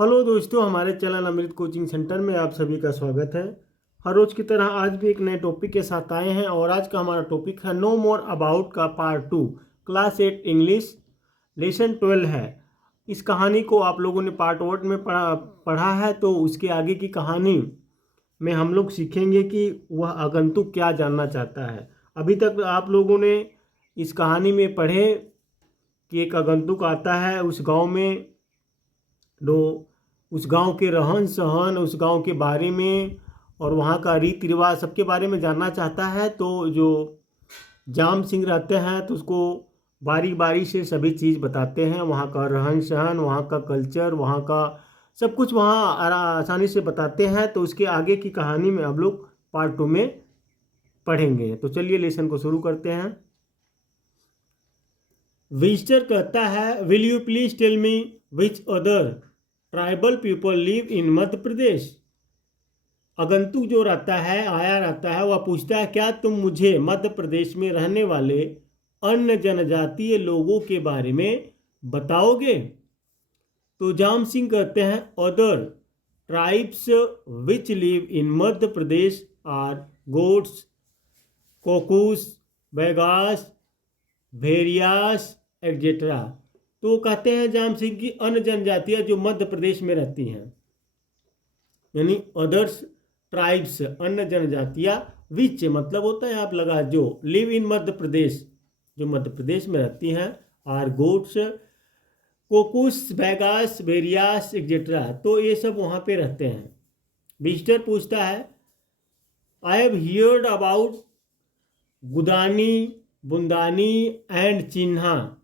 Hello दोस्तों, हमारे channel अमृत coaching centre में आप सभी का स्वागत है। हर रोज़ की तरह आज भी एक नए टॉपिक के साथ आए हैं और आज का हमारा टॉपिक है नो मोर अबाउट का पार्ट 2, क्लास 8 इंग्लिश लेसन 12 है। इस कहानी को आप लोगों ने पार्ट 1 में पढ़ा है, तो उसके आगे की कहानी में हम लोग सीखेंगे कि वह आगंतुक क्या जानना चाहता है। अभी तक आप लोगों ने इस कहानी में पढ़े कि एक आगंतुक आता है उस गांव में, तो उस गांव के रहन सहन, उस गांव के बारे में और वहाँ का रीति रिवाज सबके बारे में जानना चाहता है। तो जो जाम सिंह रहते हैं तो उसको बारी बारी से सभी चीज़ बताते हैं, वहाँ का रहन सहन, वहाँ का कल्चर, वहाँ का सब कुछ वहाँ आसानी से बताते हैं। तो उसके आगे की कहानी में हम लोग पार्ट 2 में पढ़ेंगे। तो चलिए लेसन को शुरू करते हैं। विजिटर कहता है, will you please tell me which other tribal people live in Madhya Pradesh. आगंतुक जो रहता है, आया रहता है, वह पूछता है क्या तुम मुझे मध्य प्रदेश में रहने वाले अन्य जनजातीय लोगों के बारे में बताओगे। तो जाम सिंह कहते हैं, other tribes which live in Madhya Pradesh are Gonds, Korkus, Baigas, Bharias etcetera. तो कहते हैं जाम सिंह की अन्य जनजातियां जो मध्य प्रदेश में रहती हैं, यानी अदर्स ट्राइब्स, अन्य जनजातियां, विच मतलब होता है आप लगा जो, लिव इन मध्य प्रदेश, जो मध्य प्रदेश में रहती हैं, are goats, कोकुस, Baigas, Bharias etcetera. तो ये सब वहाँ पे रहते हैं। विजिटर पूछता है, I have heard about Gudani, Bundani and Chinha.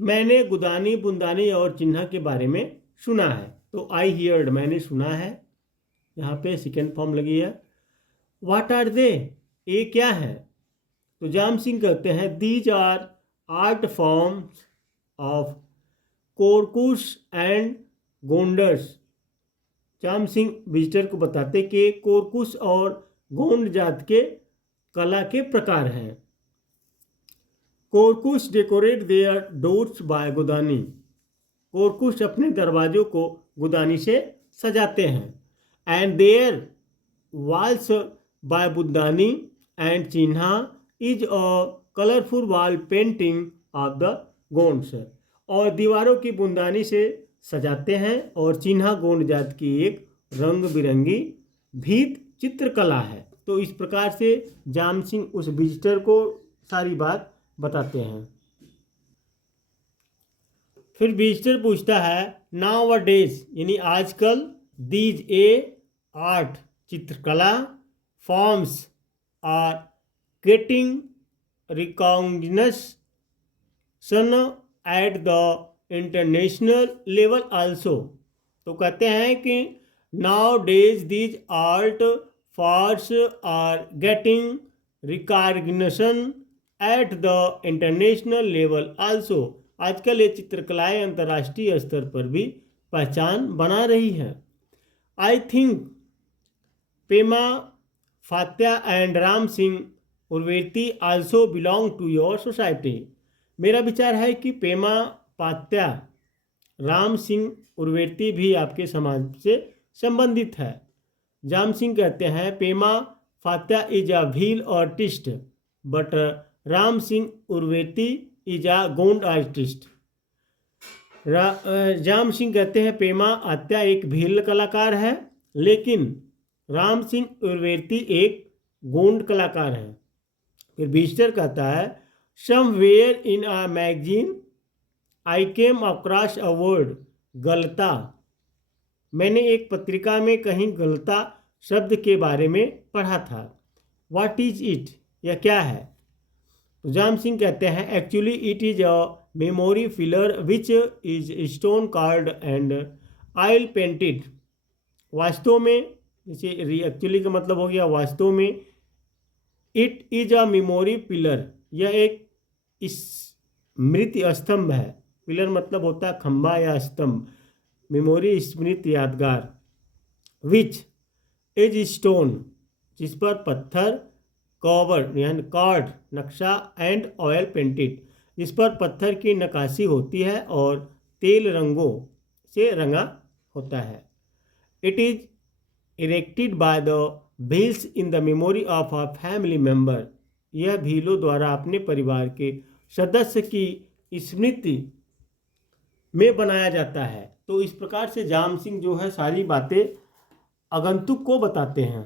मैंने गुदानी, बुंदानी और चिन्हा के बारे में सुना है। तो आई हियर्ड मैंने सुना है, यहाँ पे सेकेंड फॉर्म लगी है। व्हाट आर दे, ये क्या है। तो जाम सिंह कहते हैं, these are art forms of Korkus and Gonds. Jam Singh visitor को बताते कि कोरकुश और गोंड जात के कला के प्रकार हैं। Korkus decorate their doors by Gudani. Korkus अपने दरवाजों को गुदानी से सजाते हैं। And their walls by Budani and Chinha is a colourful wall painting of the Gonds. और दीवारों की बुंदानी से सजाते हैं और चिन्हा गोंड जात की एक रंग बिरंगी भीत चित्रकला है। तो इस प्रकार से जाम सिंह उस विजिटर को सारी बात बताते हैं। फिर विजिटर पूछता है, नाउ अ डेज यानी आजकल, दीज ए आर्ट चित्रकला forms are getting recognition at the international level also. तो कहते हैं कि nowadays these art forms are getting recognition at the international level also. आजकल ये चित्रकलाएं अंतर्राष्ट्रीय स्तर पर भी पहचान बना रही हैं। I think Pema Fatya and Ram Singh Urveti also belong to your society. मेरा विचार है कि पेमा फात्या, राम सिंह उर्वेती भी आपके समाज से संबंधित है। जाम सिंह कहते हैं, Pema Fatya is a Bhil artist but Ram Singh Urveti is a Gond artist. Jam Singh कहते हैं, पेमा आत्या एक भील कलाकार है, लेकिन राम सिंह उर्वेती एक गोंड कलाकार है। फिर विजिटर कहता है, somewhere in a magazine I came across a word Galta. मैंने एक पत्रिका में कहीं गलता शब्द के बारे में पढ़ा था। व्हाट इज इट, यह क्या है। तो जाम सिंह कहते हैं, actually it is a memory filler which is stone card and oil painted. वास्तव में, जैसे एक्चुअली का मतलब हो गया वास्तव में, it is a memory pillar, यह एक स्मृति स्तंभ है। पिलर मतलब होता है खंबा या स्तंभ, मेमोरी स्मृति यादगार। विच इज स्टोन, जिस पर पत्थर, कवर यानी कार्ड नक्शा, एंड ऑयल पेंटेड, जिस पर पत्थर की नक्काशी होती है और तेल रंगों से रंगा होता है। It is erected by the wheels in the memory of a family member. यह भीलों द्वारा अपने परिवार के सदस्य की स्मृति में बनाया जाता है। तो इस प्रकार से जाम सिंह जो है सारी बातें आगंतुक को बताते हैं।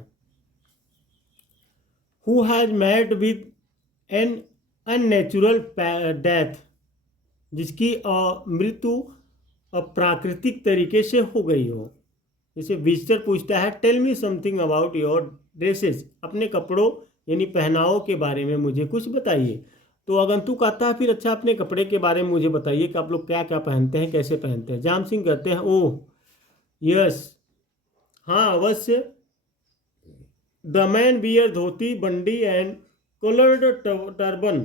Who has met with an unnatural death, जिसकी मृत्यु अप्राकृतिक तरीके से हो गई हो। जैसे विजिटर पूछता है tell me something about your dresses, अपने कपड़ों यानी पहनावों के बारे में मुझे कुछ बताइए। तो आगंतुक आता है फिर अच्छा अपने कपड़े के बारे में मुझे बताइए कि आप लोग क्या क्या पहनते हैं, कैसे पहनते हैं। जाम सिंह कहते हैं ओह यस, हाँ अवश्य। The man bear dhoti bandi and coloured turban,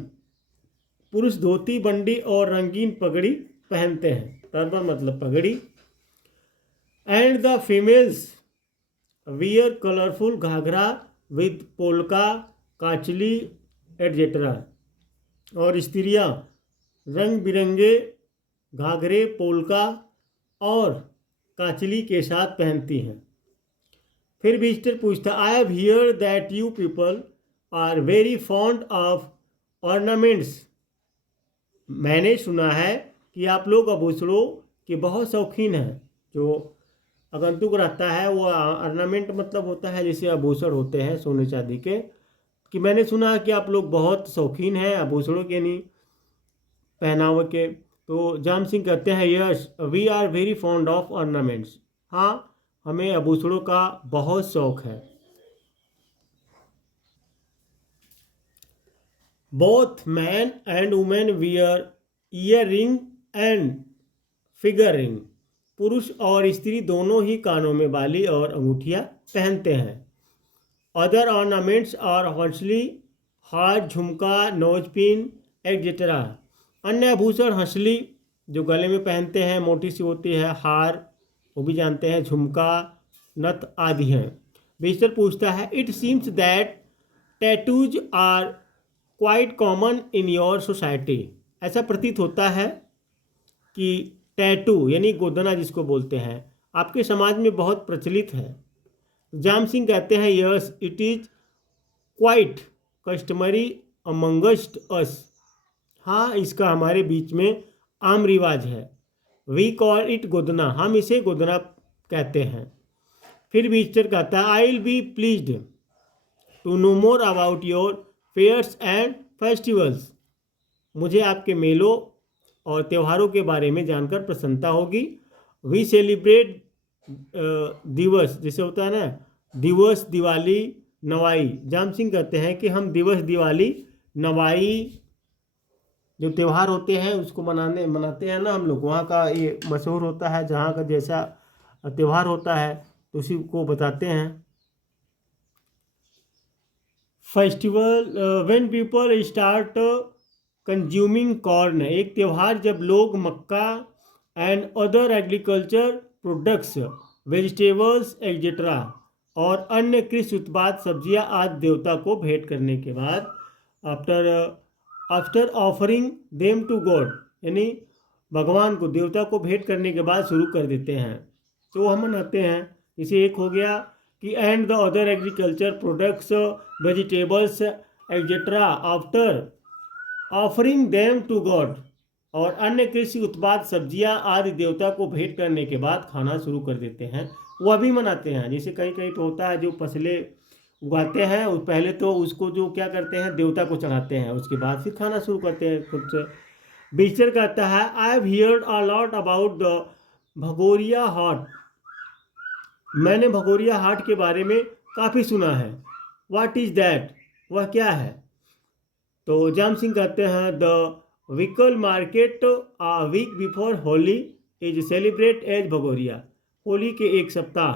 पुरुष धोती बंडी और रंगीन पगड़ी पहनते हैं, टर्बन मतलब पगड़ी। And the females wear colourful ghagra with polka kachli etcetera, और स्त्रियां रंग बिरंगे घाघरे पोलका और काचली के साथ पहनती हैं। फिर विजिटर पूछता I have hear that you people are very fond of ornaments, मैंने सुना है कि आप लोग आभूषणों के बहुत शौकीन हैं। जो आगंतुक रहता है वो ऑर्नामेंट मतलब होता है जैसे आभूषण होते हैं सोने चांदी के, कि मैंने सुना है कि आप लोग बहुत शौकीन हैं आभूषणों के नहीं पहनावे के। तो जाम सिंह कहते हैं yes we are very fond of ornaments, हाँ हमें आभूषणों का बहुत शौक है। Both man and women wear ear ring and finger ring, पुरुष और स्त्री दोनों ही कानों में बाली और अंगूठियाँ पहनते हैं। अदर ऑर्नामेंट्स आर हंसली हार झुमका नोजपिन एग्जेट्रा, अन्य आभूषण हंसली जो गले में पहनते हैं मोटी सी होती है, हार वो भी जानते हैं, झुमका नथ आदि हैं। विजिटर पूछता है it seems that tattoos are quite common in your society, ऐसा प्रतीत होता है कि टैटू यानी गोदना जिसको बोलते हैं आपके समाज में बहुत प्रचलित है। जाम सिंह कहते हैं yes it is quite customary amongst अस, हाँ इसका हमारे बीच में आम रिवाज है। वी कॉल इट गोदना, हम इसे गोदना कहते हैं। फिर विजिटर कहता है I will be pleased to know more about your fairs and festivals, मुझे आपके मेलों और त्योहारों के बारे में जानकर प्रसन्नता होगी। वी सेलिब्रेट दिवस, जैसे होता है ना दिवस दिवाली नवाई, जाम सिंह कहते हैं कि हम दिवस दिवाली नवाई जो त्यौहार होते हैं उसको मनाते हैं ना हम लोग, वहाँ का ये मशहूर होता है, जहाँ का जैसा त्यौहार होता है तो उसी को बताते हैं। Festival when people start consuming corn, एक त्यौहार जब लोग मक्का and other agriculture products vegetables etcetera और अन्य कृषि उत्पाद सब्जियां आदि देवता को भेंट करने के बाद after offering them to God, यानी भगवान को देवता को भेंट करने के बाद शुरू कर देते हैं। तो हम मनाते हैं, इसे एक हो गया कि and the other agriculture products vegetables etcetera after offering them to god, और अन्य कृषि उत्पाद सब्जियां आदि देवता को भेंट करने के बाद खाना शुरू कर देते हैं, वह भी मनाते हैं। जैसे कहीं कहीं तो होता है जो फसलें उगाते हैं पहले तो उसको जो क्या करते हैं देवता को चढ़ाते हैं, उसके बाद फिर खाना शुरू करते हैं खुद से। बीचर कहता है I have heard a lot about the Bhagoria Haat, मैंने भगोरिया हाट के बारे में काफ़ी सुना है। व्हाट इज दैट, वह क्या है। तो जाम सिंह कहते हैं the vehicle market a week before Holi is celebrate as Bhagoria, Holi के एक सप्ताह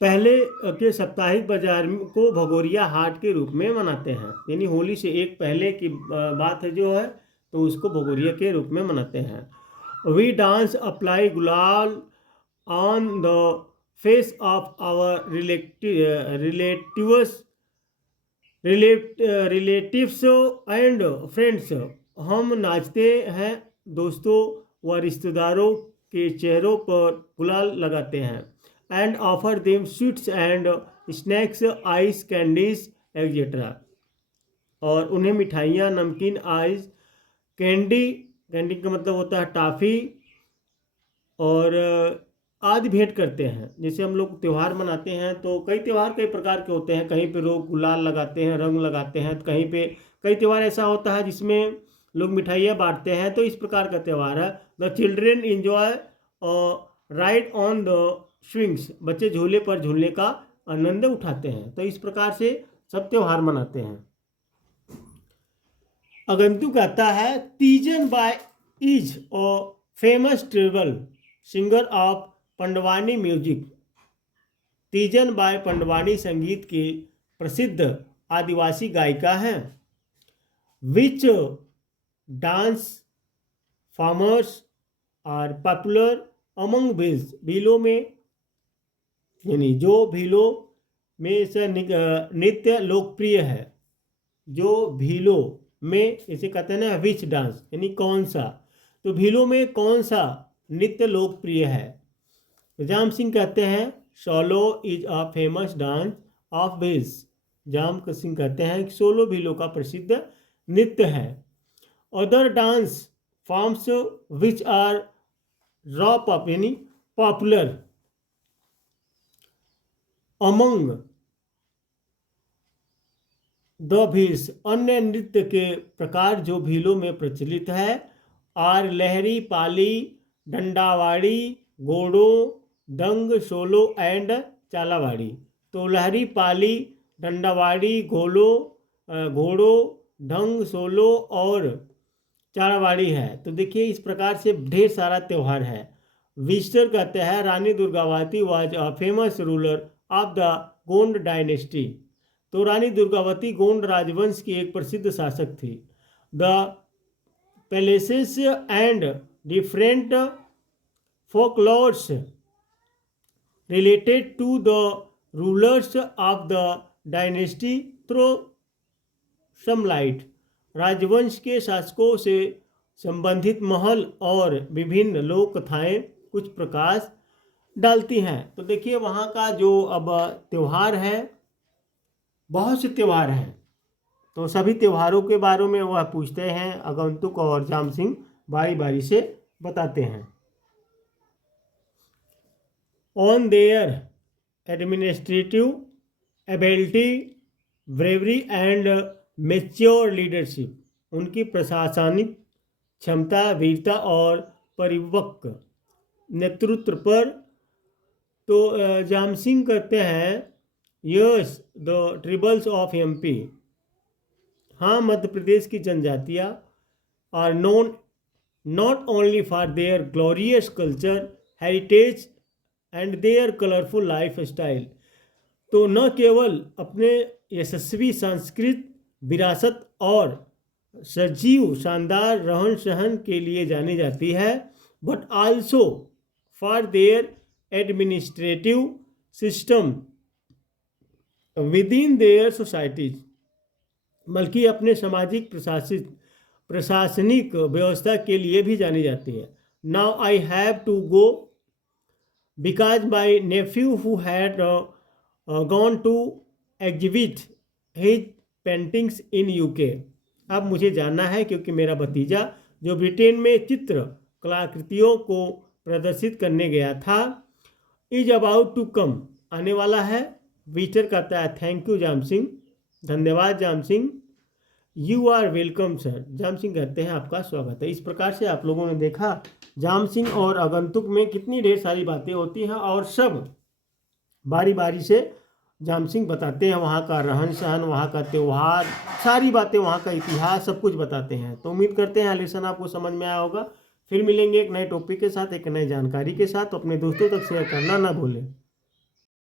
पहले के साप्ताहिक बाजार को भगोरिया हाट के रूप में मनाते हैं, यानी होली से एक पहले की बात है जो है तो उसको भगोरिया के रूप में मनाते हैं। We dance apply gulal on the face of our relatives and friends, हम नाचते हैं दोस्तों व रिश्तेदारों के चेहरों पर गुलाल लगाते हैं and offer them sweets and snacks ice candies etcetera. और उन्हें मिठाइयाँ, नमकीन, आइस कैंडी, कैंडी का मतलब होता है टॉफ़ी, और आदि भेंट करते हैं। जैसे हम लोग त्यौहार मनाते हैं तो कई त्यौहार कई प्रकार के होते हैं, कहीं पे लोग गुलाल लगाते हैं, रंग लगाते हैं, तो कहीं पे कई त्यौहार ऐसा होता है जिसमें लोग मिठाइयाँ बांटते हैं। तो इस प्रकार का त्यौहार है। The children enjoy ride on the swings, बच्चे झूले पर झूलने का आनंद उठाते हैं। तो इस प्रकार से सब त्यौहार मनाते हैं। आगंतुक आता है Teejan Bai is a famous tribal singer of Pandavani music. Teejan Bai Pandavani संगीत की प्रसिद्ध आदिवासी गायिका हैं। Which dance formers are popular among Bhils, भीलों में, यानी जो भीलों में से नृत्य लोकप्रिय है। जो भीलों में, इसे कहते हैं ना विच डांस, यानी कौन सा, तो भीलों में कौन सा नृत्य लोकप्रिय है। जाम सिंह कहते हैं solo is a famous dance of Bhils. Jam Singh कहते हैं कि सोलो भीलों का प्रसिद्ध नृत्य है। Other dance forms which are raw pop, यानी पॉपुलर अमंग द भील्स, अन्य नृत्य के प्रकार जो भीलों में प्रचलित है, आर लहरी, पाली, डंडावाड़ी, गोड़ो, दंग, सोलो एंड चालावाड़ी। तो लहरी, पाली, डंडावाड़ी, घोड़ो, ढंग, सोलो और चालावाड़ी है। तो देखिए इस प्रकार से ढेर सारा त्यौहार है। विजिटर कहते हैं Rani Durgavati was a famous ruler of the Gond dynasty. तो रानी दुर्गावती गोंड राजवंश की एक प्रसिद्ध शासक थी। The palaces and different folklores related to the rulers of the dynasty throw some light। राजवंश के शासकों से संबंधित महल और विभिन्न लोक कथाएं कुछ प्रकाश डालती हैं। तो देखिए वहाँ का जो अब त्यौहार है, बहुत से त्यौहार हैं, तो सभी त्योहारों के बारे में वह पूछते हैं। आगंतुक और जाम सिंह बारी बारी से बताते हैं। On their administrative ability, bravery and mature leadership, उनकी प्रशासनिक क्षमता, वीरता और परिपक्व नेतृत्व पर। तो जाम सिंह कहते हैं yes the tribals of MP, हाँ मध्य प्रदेश की जनजातियाँ, are known not only for their glorious culture heritage and their colourful life style. तो न केवल अपने यशस्वी सांस्कृतिक विरासत और सजीव शानदार रहन सहन के लिए जानी जाती है, but also for their administrative system with in their societies, बल्कि अपने सामाजिक प्रशासनिक व्यवस्था के लिए भी जानी जाती है। Now I have to go because my nephew who had gone to exhibit his paintings in UK. अब मुझे जाना है क्योंकि मेरा भतीजा जो ब्रिटेन में चित्र कलाकृतियों को प्रदर्शित करने गया था, इज अबाउट टू कम, आने वाला है। विजिटर कहता है थैंक यू जाम सिंह, धन्यवाद Jam Singh. You are welcome sir, Jam Singh कहते हैं आपका स्वागत है। इस प्रकार से आप लोगों ने देखा जाम सिंह और आगंतुक में कितनी ढेर सारी बातें होती हैं, और सब बारी बारी से जाम सिंह बताते हैं वहाँ का रहन सहन, वहाँ का त्यौहार, सारी बातें, वहाँ का इतिहास, सब कुछ बताते हैं। तो उम्मीद करते हैं लेसन आपको समझ में आया होगा। फिर मिलेंगे एक नए टॉपिक के साथ, एक नई जानकारी के साथ। तो अपने दोस्तों तक शेयर करना ना भूलें।